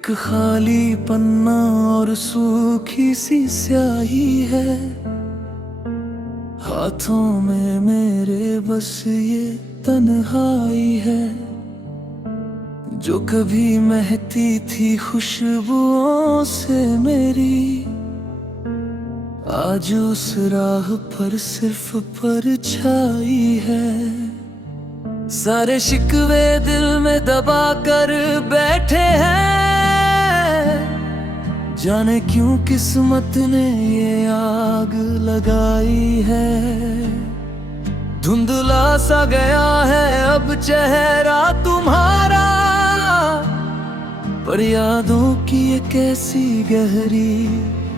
एक खाली पन्ना और सूखी सी स्याही है हाथों में मेरे, बस ये तन्हाई है जो कभी महती थी खुशबुओं से मेरी। आज उस राह पर सिर्फ परछाई है। सारे शिकवे दिल में दबा कर बैठे हैं, जाने क्यों किस्मत ने ये आग लगाई है। धुंधला सा गया है अब चेहरा तुम्हारा, पर यादों की ये कैसी गहरी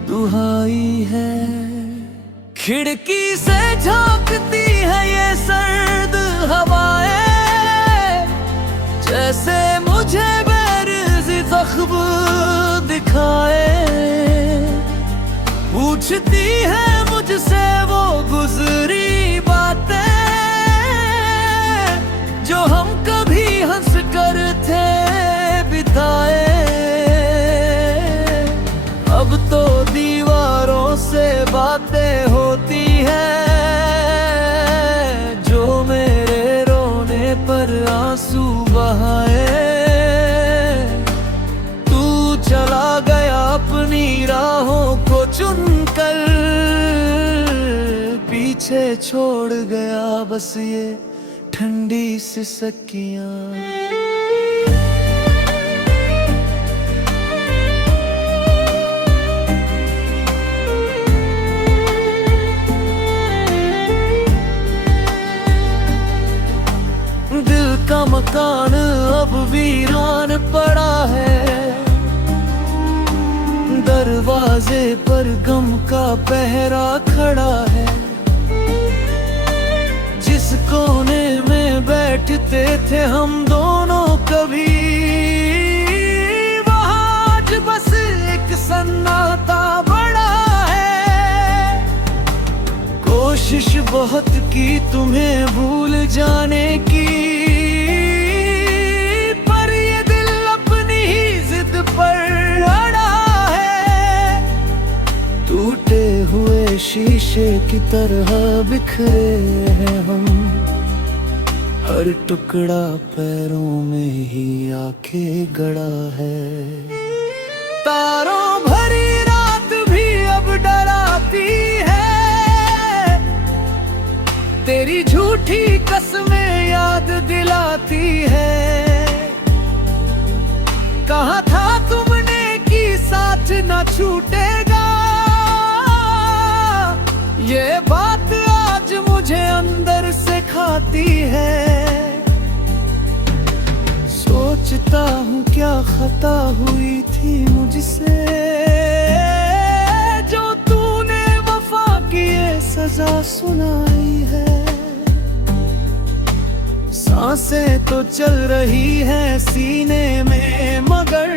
दुहाई है। खिड़की से झांकती है ये सर्द हवाएं, जैसे मुझे बेरज़ी ज़ख्म दिखाए। पूछती है मुझसे वो गुज़री बातें जो हम कभी हंस कर थे बिताए। अब तो दीवारों से बातें होती हैं जो मेरे रोने पर आंसू बहाए। तू चला गया अपनी राहों को चुनकर, पीछे छोड़ गया बस ये ठंडी सिसकियां। का मकान अब वीरान पड़ा है, दरवाजे पर गम का पहरा खड़ा है। जिस कोने में बैठते थे हम दोनों कभी, वहाँ आज बस एक सन्नाटा बड़ा है। कोशिश बहुत की तुम्हें भूल जाने की, पर अड़ा है। टूटे हुए शीशे की तरह बिखरे हैं हम, हर टुकड़ा पैरों में ही आके गड़ा है। तारों भरी रात भी अब डराती है, तेरी झूठी कसमें याद दिलाती है। कहा था तुमने कि साथ न छूटेगा, ये बात आज मुझे अंदर से खाती है। सोचता हूँ क्या खता हुई थी मुझसे, जो तूने वफा की ये सजा सुनाई है। सांसें तो चल रही है सीने में, मगर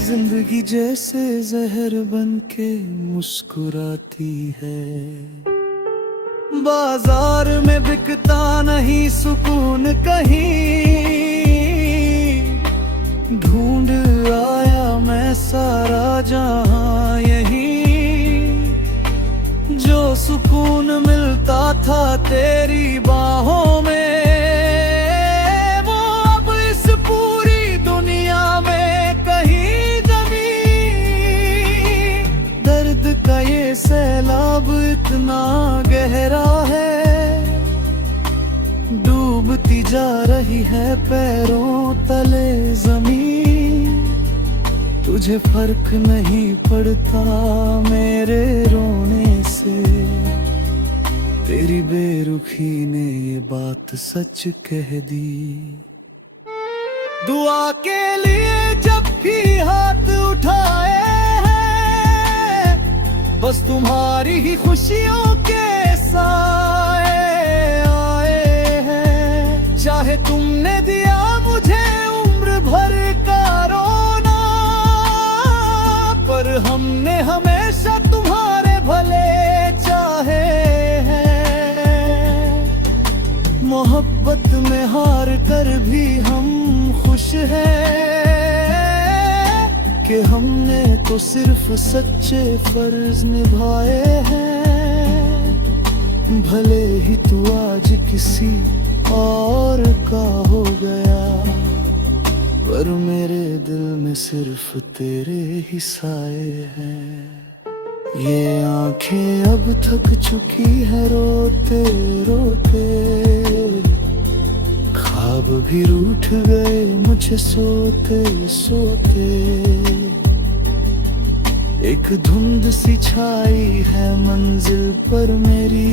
जिंदगी जैसे जहर बनके मुस्कुराती है। बाजार में बिकता नहीं सुकून कहीं, ढूंढ आया मैं सारा जहां यहीं। जो सुकून मिलता था तेरी बाहों में, ये सैलाब इतना गहरा है, डूबती जा रही है पैरों तले जमीन। तुझे फर्क नहीं पड़ता मेरे रोने से, तेरी बेरुखी ने ये बात सच कह दी। दुआ के लिए जब भी हाथ उठाए, बस तुम्हारी ही खुशियों के साए आए हैं। चाहे तुमने दिया मुझे उम्र भर का रोना, पर हमने हमेशा तुम्हारे भले चाहे हैं। मोहब्बत में हार कर भी हम खुश हैं, कि हमने तो सिर्फ सच्चे फर्ज निभाए हैं। भले ही तू आज किसी और का हो गया, पर मेरे दिल में सिर्फ तेरे ही साए हैं। ये आंखें अब थक चुकी है रोते रोते, ख्वाब भी रूठ गए मुझे सोते सोते। एक धुंध सी छाई है मंजिल पर मेरी,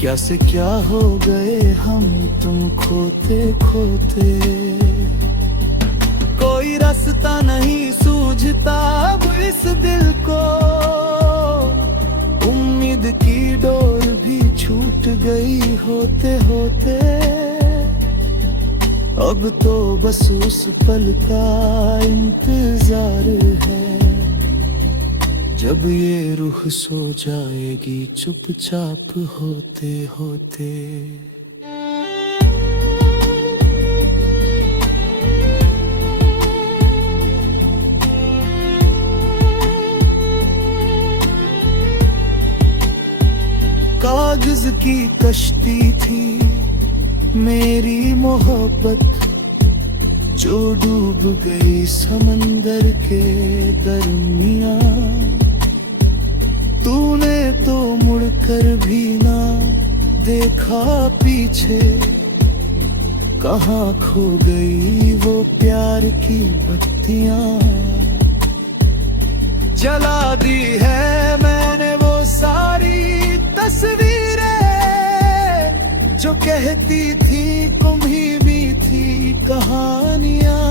क्या से क्या हो गए हम तुम खोते खोते। कोई रास्ता नहीं सूझता अब इस दिल को, उम्मीद की डोर भी छूट गई होते होते। अब तो बस उस पल का इंतजार है, जब ये रूह सो जाएगी चुपचाप होते होते। कागज की कश्ती थी मेरी मोहब्बत, जो डूब गई समंदर के दरमियान। तूने तो मुड़कर भी ना देखा पीछे, कहाँ खो गई वो प्यार की बत्तियां। जला दी है मैंने वो सारी तस्वीरें, जो कहती थी भी थी कहानियां।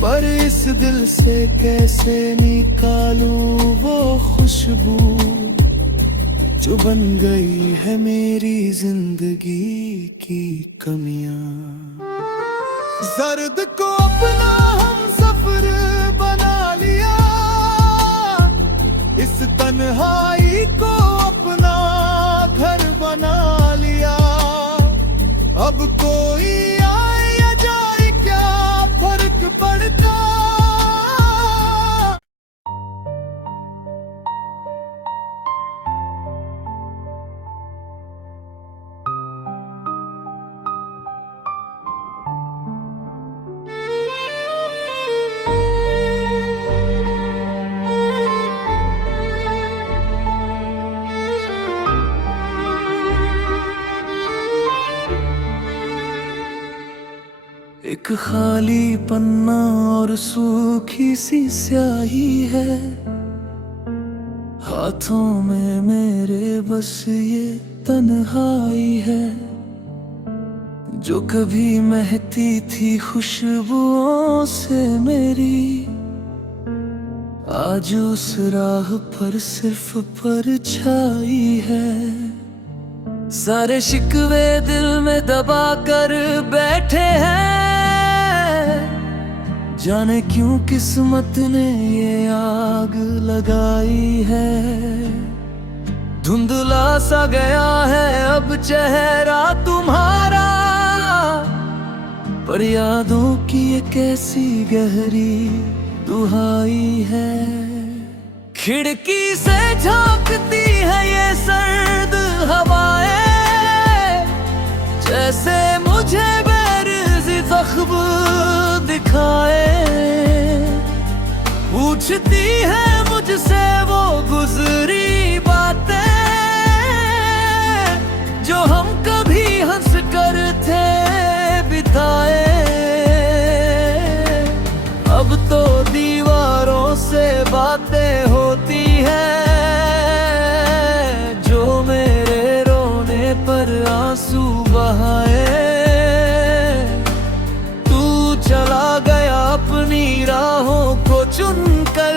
पर इस दिल से कैसे निकालूं वो खुशबू, जो बन गई है मेरी जिंदगी की कमियां। दर्द को अपना हम सफर बना लिया, इस तन्हाई को अपना घर बना लिया। अब कोई आए या जाए क्या फर्क पड़ता। एक खाली पन्ना और सूखी सी स्याही है, हाथों में मेरे बस ये तन्हाई है। जो कभी महती थी खुशबुओं से मेरी, आज उस राह पर सिर्फ परछाई है। सारे शिकवे दिल में दबा कर बैठे हैं, जाने क्यों किस्मत ने ये आग लगाई है। धुंधला सा गया है अब चेहरा तुम्हारा, पर यादों की ये कैसी गहरी दुहाई है। खिड़की से झांकती है ये सर्द हवाएं, जैसे मुझे बेरज़ी ज़ख्म दिखाए। पूछती है मुझसे वो गुज़री बातें, जो हम कभी हंस कर थे बिताए। अब तो दीवारों से बातें होती हैं, जो मेरे रोने पर आंसू बहाए। तू चला गया अपनी राहों को चुनकर,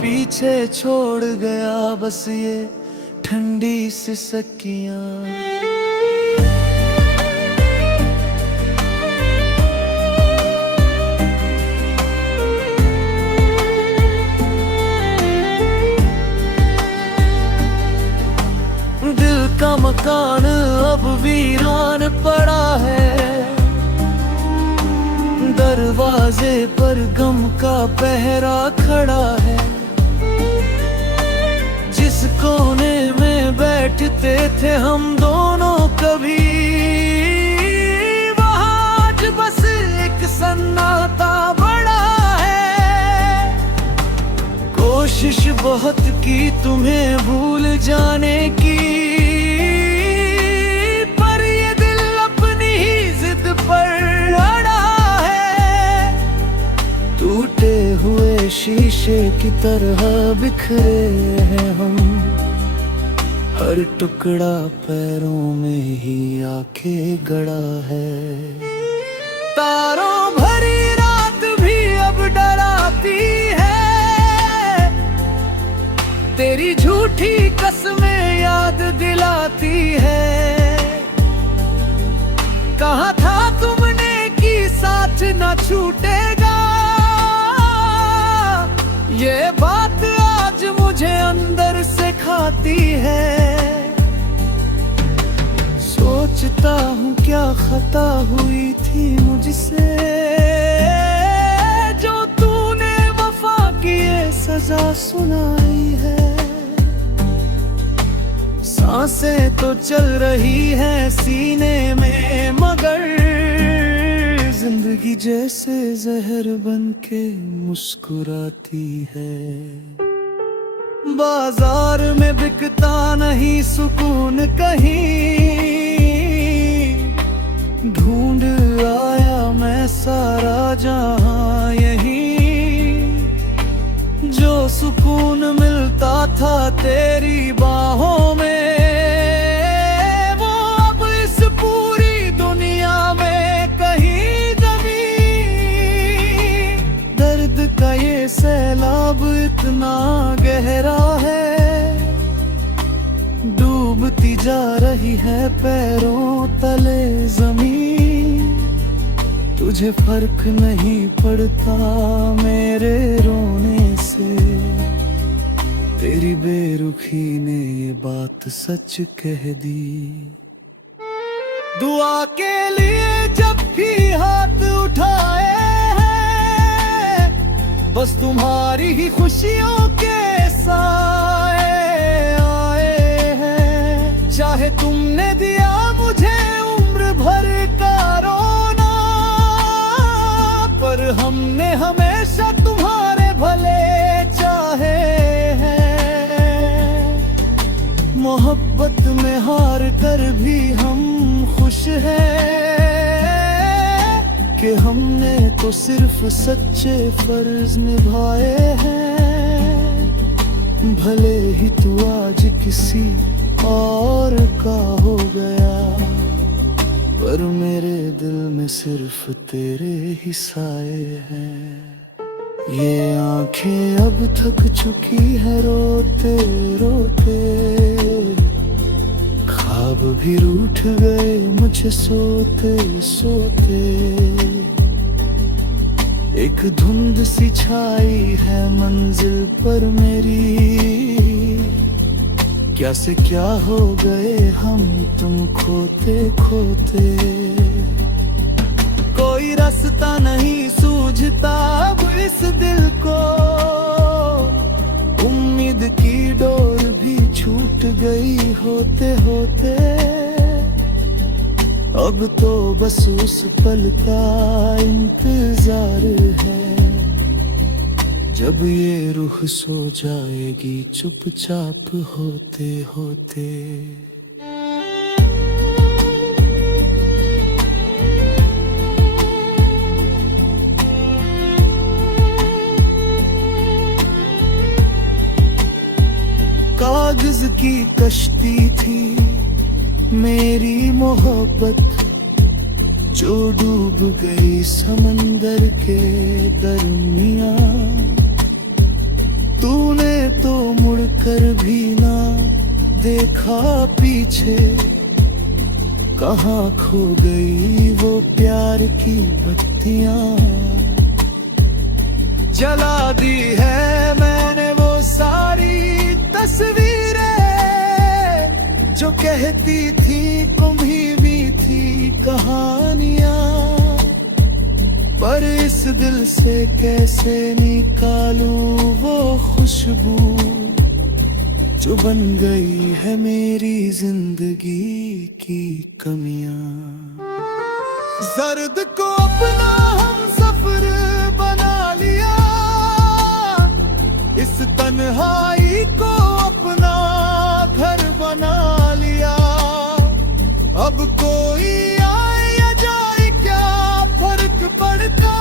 पीछे छोड़ गया बस ये ठंडी सिसकियां। का मकान अब वीरान पड़ा है, दरवाजे पर गम का पहरा खड़ा है। जिस कोने में बैठते थे हम दोनों कभी, वहाँ आज बस एक सन्नाटा बड़ा है। कोशिश बहुत की तुम्हें भूल जाने की, शीशे की तरह बिखरे हैं हम, हर टुकड़ा पैरों में ही आके गड़ा है। तारों भरी रात भी अब डराती है, तेरी झूठी कसमें याद दिलाती है। कहा था तुमने कि साथ न छूटेगा, ये बात आज मुझे अंदर से खाती है। सोचता हूँ क्या खता हुई थी मुझसे, जो तूने वफा की ये सजा सुनाई है। सांसें तो चल रही है सीने में, मगर जिंदगी जैसे जहर बनके मुस्कुराती है। बाजार में बिकता नहीं सुकून कहीं, ढूंढ आया मैं सारा जहां यहीं। जो सुकून मिलता था तेरी बाहों में, सैलाब इतना गहरा है, डूबती जा रही है पैरों तले जमीन। तुझे फर्क नहीं पड़ता मेरे रोने से, तेरी बेरुखी ने ये बात सच कह दी। दुआ के लिए जब भी हाथ उठाए, बस तुम्हारी ही खुशियों के साए आए हैं। चाहे तुमने दिया मुझे उम्र भर का रोना, पर हमने हमेशा तुम्हारे भले चाहे हैं। मोहब्बत में हार कर भी हम खुश हैं कि हमने तो सिर्फ सच्चे फर्ज निभाए हैं। भले ही तू आज किसी और का हो गया, पर मेरे दिल में सिर्फ तेरे ही साए हैं। ये आंखें अब थक चुकी है रोते रोते, ख्वाब भी रूठ गए मुझे सोते सोते। एक धुंध सी छाई है मंजिल पर मेरी, क्या से क्या हो गए हम तुम खोते खोते। कोई रास्ता नहीं सूझता अब इस दिल को, उम्मीद की डोर भी छूट गई होते होते। अब तो बस उस पल का इंतजार है, जब ये रूह सो जाएगी चुपचाप होते होते। कागज की कश्ती थी मेरी मोहब्बत, जो डूब गई समंदर के दरमियां। तूने तो मुड़कर भी ना देखा पीछे, कहाँ खो गई वो प्यार की बत्तियां। जला दी है मैंने वो सारी तस्वीरें, जो कहती थी तुम्ही भी थी कहानियां। पर इस दिल से कैसे निकालूं वो खुशबू जो बन गई है मेरी जिंदगी की कमियां। दर्द को अपना हम सफर बना लिया, इस तन्हाई को अपना घर बना लिया। अब कोई आए या जाए क्या फर्क पड़ता।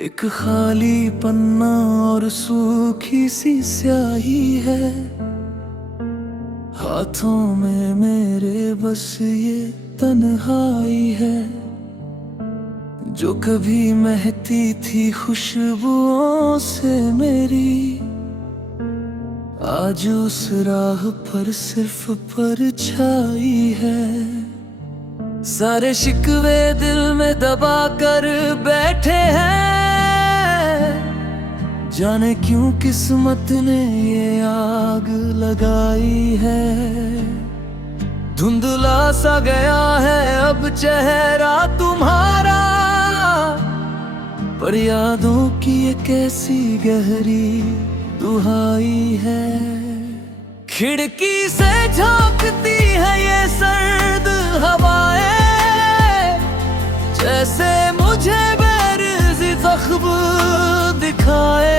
एक खाली पन्ना और सूखी सी स्याही है, हाथों में मेरे बस ये तन्हाई है। जो कभी महती थी खुशबुओं से मेरी, आज उस राह पर सिर्फ परछाई है। सारे शिकवे दिल में दबा कर बैठे हैं, जाने क्यों किस्मत ने ये आग लगाई है। धुंधला सा गया है अब चेहरा तुम्हारा, पर यादों की ये कैसी गहरी दुहाई है। खिड़की से झांकती है ये सर्द हवाएं, जैसे मुझे बेर्जी ज़ख्म दिखाए।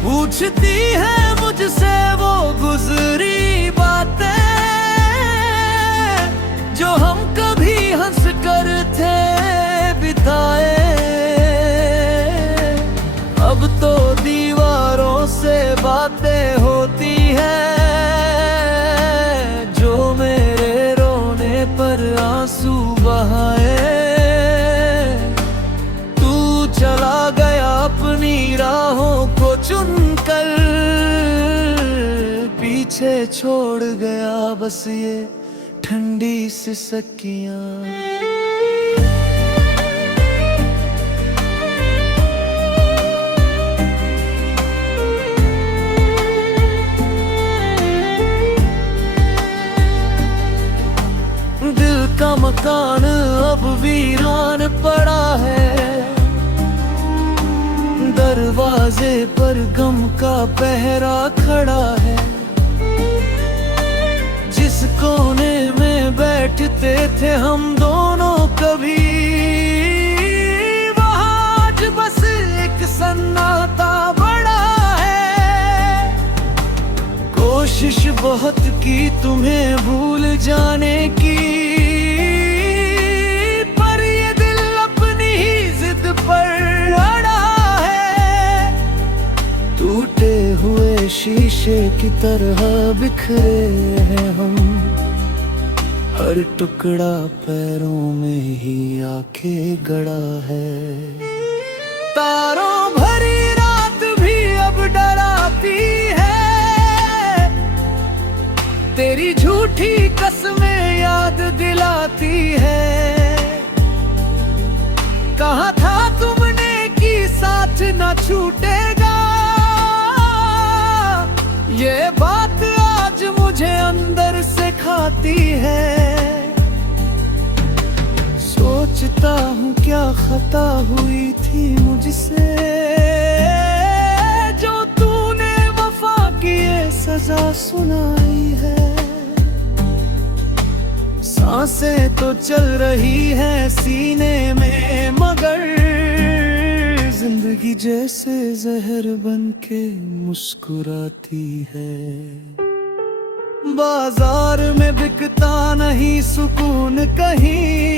पूछती है मुझसे वो गुजरी बातें, जो हम कभी हंस कर थे बिताए। अब तो दीवारों से बातें होती हैं, जो मेरे रोने पर आंसू बहाए। चला गया अपनी राहों को चुनकर, पीछे छोड़ गया बस ये ठंडी सिसकियां। दिल का मकान अब वीरान पड़ा है, दरवाजे पर गम का पहरा खड़ा है। जिस कोने में बैठते थे हम दोनों कभी, वहाँ आज बस एक सन्नाटा बड़ा है। कोशिश बहुत की तुम्हें भूल जाने की, पर ये दिल अपनी ही जिद पर टूटे हुए शीशे की तरह बिखरे हैं हम। हर टुकड़ा पैरों में ही आके गड़ा है। तारों भरी रात भी अब डराती है, तेरी झूठी कसमें याद दिलाती है। कहा था तुमने कि साथ न छूटेगा, ये बात आज मुझे अंदर से खाती है। सोचता हूँ क्या खता हुई थी मुझसे, जो तूने वफा की ये सजा सुनाई है। सांसें तो चल रही है सीने में, मगर जिंदगी जैसे जहर बनके मुस्कुराती है। बाजार में बिकता नहीं सुकून कहीं,